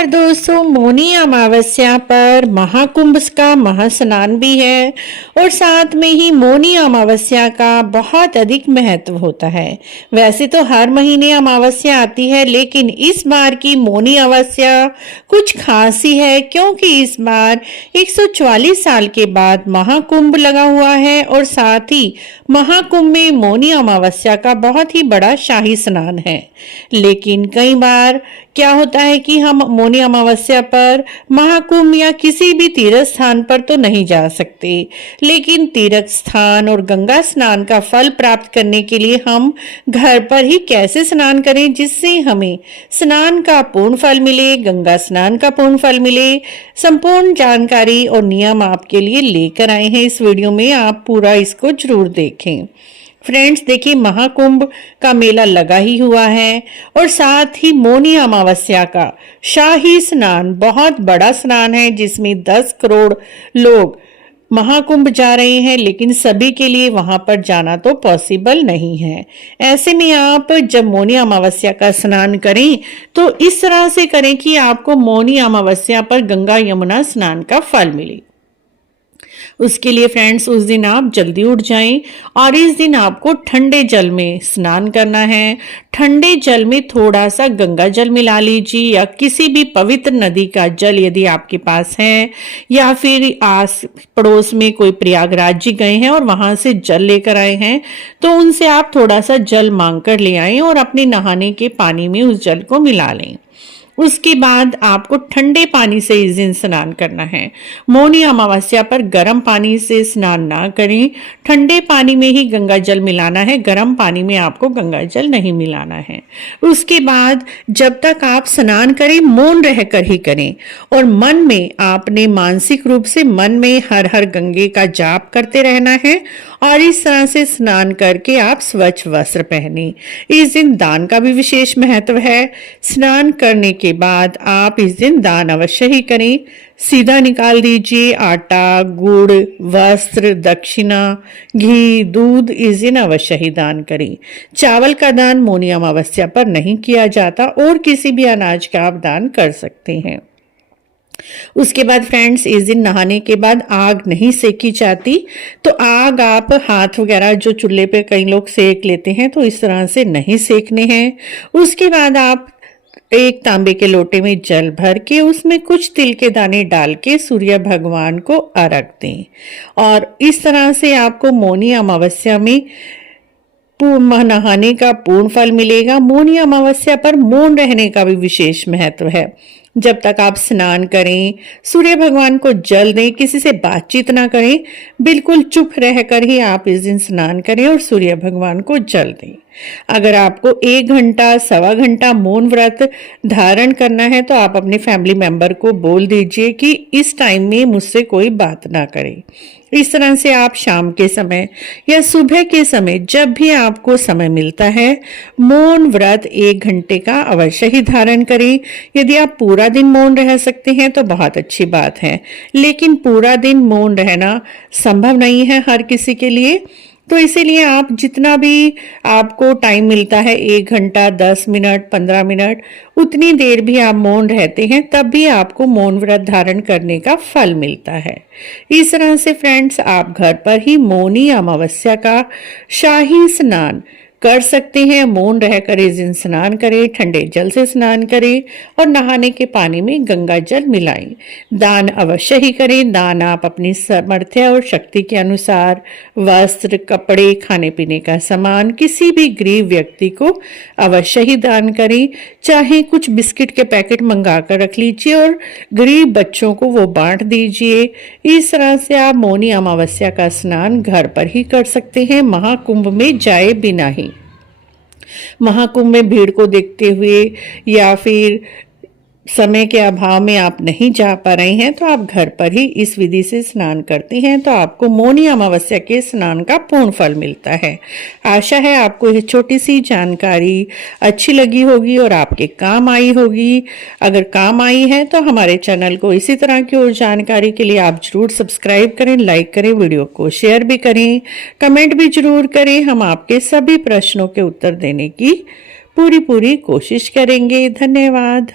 दोस्तों, मौनी अमावस्या पर महाकुंभ का महास्नान भी है और साथ में ही मौनी अमावस्या का बहुत अधिक महत्व होता है। वैसे तो हर महीने अमावस्या आती है, लेकिन इस बार की मौनी अमावस्या कुछ खास ही है, क्योंकि इस बार 144 साल के बाद महाकुंभ लगा हुआ है और साथ ही महाकुंभ में मौनी अमावस्या का बहुत ही बड़ा शाही स्नान है। लेकिन कई बार क्या होता है कि हम मौनी अमावस्या पर महाकुंभ या किसी भी तीर्थ स्थान पर तो नहीं जा सकते, लेकिन तीर्थ स्थान और गंगा स्नान का फल प्राप्त करने के लिए हम घर पर ही कैसे स्नान करें जिससे हमें स्नान का पूर्ण फल मिले, गंगा स्नान का पूर्ण फल मिले। संपूर्ण जानकारी और नियम आपके लिए लेकर आए हैं इस वीडियो में, आप पूरा इसको जरूर देखें। फ्रेंड्स, देखिए, महाकुंभ का मेला लगा ही हुआ है और साथ ही मौनी अमावस्या का शाही स्नान बहुत बड़ा स्नान है, जिसमें 10 करोड़ लोग महाकुंभ जा रहे हैं, लेकिन सभी के लिए वहां पर जाना तो पॉसिबल नहीं है। ऐसे में आप जब मौनी अमावस्या का स्नान करें तो इस तरह से करें कि आपको मौनी अमावस्या पर गंगा यमुना स्नान का फल मिले। उसके लिए फ्रेंड्स, उस दिन आप जल्दी उठ जाएं और इस दिन आपको ठंडे जल में स्नान करना है। ठंडे जल में थोड़ा सा गंगा जल मिला लीजिए या किसी भी पवित्र नदी का जल यदि आपके पास है, या फिर आस पड़ोस में कोई प्रयागराज जी गए हैं और वहां से जल लेकर आए हैं तो उनसे आप थोड़ा सा जल मांग कर ले आएं और अपने नहाने के पानी में उस जल को मिला लें। उसके बाद आपको ठंडे पानी से इस दिन स्नान करना है। मौनी अमावस्या पर गर्म पानी से स्नान ना करें, ठंडे पानी में ही गंगा जल मिलाना है, गर्म पानी में आपको गंगा जल नहीं मिलाना है। उसके बाद जब तक आप स्नान करें मौन रहकर ही करें और मन में आपने मानसिक रूप से मन में हर हर गंगे का जाप करते रहना है और इस तरह से स्नान करके आप स्वच्छ वस्त्र पहने। इस दिन दान का भी विशेष महत्व है। स्नान करने के बाद आप इस दिन दान अवश्य ही करें। सीधा निकाल दीजिए आटा, गुड़, वस्त्र, दक्षिणा, घी, दूध इस दिन अवश्य ही दान करें। चावल का दान मौनी अमावस्या पर नहीं किया जाता और किसी भी अनाज का आप दान कर सकते हैं। उसके बाद फ्रेंड्स, इस दिन नहाने के बाद आग नहीं सेकी जाती, तो आग आप हाथ वगैरह जो चूल्हे पे कई लोग सेक लेते हैं तो इस तरह से नहीं सेकने हैं। उसके बाद आप एक तांबे के लोटे में जल भर के उसमें कुछ तिल के दाने डाल के सूर्य भगवान को अर्घ दें और इस तरह से आपको मौनी अमावस्या में नहाने का पूर्ण फल मिलेगा। मौनी अमावस्या पर मौन रहने का भी विशेष महत्व है। जब तक आप स्नान करें, सूर्य भगवान को जल दें, किसी से बातचीत ना करें, बिल्कुल चुप रहकर ही आप इस दिन स्नान करें और सूर्य भगवान को जल दें। अगर आपको 1 घंटा, सवा घंटा मौन व्रत धारण करना है तो आप अपने फैमिली मेंबर को बोल दीजिए कि इस टाइम में मुझसे कोई बात ना करे। इस तरह से आप शाम के समय या सुबह के समय जब भी आपको समय मिलता है मौन व्रत 1 घंटे का अवश्य ही धारण करें। यदि आप पूरा दिन मौन रह सकते हैं तो बहुत अच्छी बात है, लेकिन पूरा दिन मौन रहना संभव नहीं है हर किसी के लिए, तो इसीलिए आप जितना भी आपको टाइम मिलता है 1 घंटा, 10 मिनट, 15 मिनट, उतनी देर भी आप मौन रहते हैं तब भी आपको मौन व्रत धारण करने का फल मिलता है। इस तरह से फ्रेंड्स, आप घर पर ही मौनी अमावस्या का शाही स्नान कर सकते हैं। मौन रहकर इस दिन स्नान करें, ठंडे जल से स्नान करें और नहाने के पानी में गंगा जल मिलाएं। दान अवश्य ही करें। दान आप अपनी सामर्थ्य और शक्ति के अनुसार वस्त्र, कपड़े, खाने पीने का सामान किसी भी गरीब व्यक्ति को अवश्य ही दान करें। चाहे कुछ बिस्किट के पैकेट मंगा कर रख लीजिए और गरीब बच्चों को वो बांट दीजिए। इस तरह से आप मौनी अमावस्या का स्नान घर पर ही कर सकते हैं, महाकुंभ में जाए बिना ही। महाकुंभ में भीड़ को देखते हुए या फिर समय के अभाव में आप नहीं जा पा रहे हैं तो आप घर पर ही इस विधि से स्नान करते हैं तो आपको मौनी अमावस्या के स्नान का पूर्ण फल मिलता है। आशा है आपको यह छोटी सी जानकारी अच्छी लगी होगी और आपके काम आई होगी। अगर काम आई है तो हमारे चैनल को इसी तरह की और जानकारी के लिए आप जरूर सब्सक्राइब करें, लाइक करें, वीडियो को शेयर भी करें, कमेंट भी जरूर करें। हम आपके सभी प्रश्नों के उत्तर देने की पूरी कोशिश करेंगे। धन्यवाद।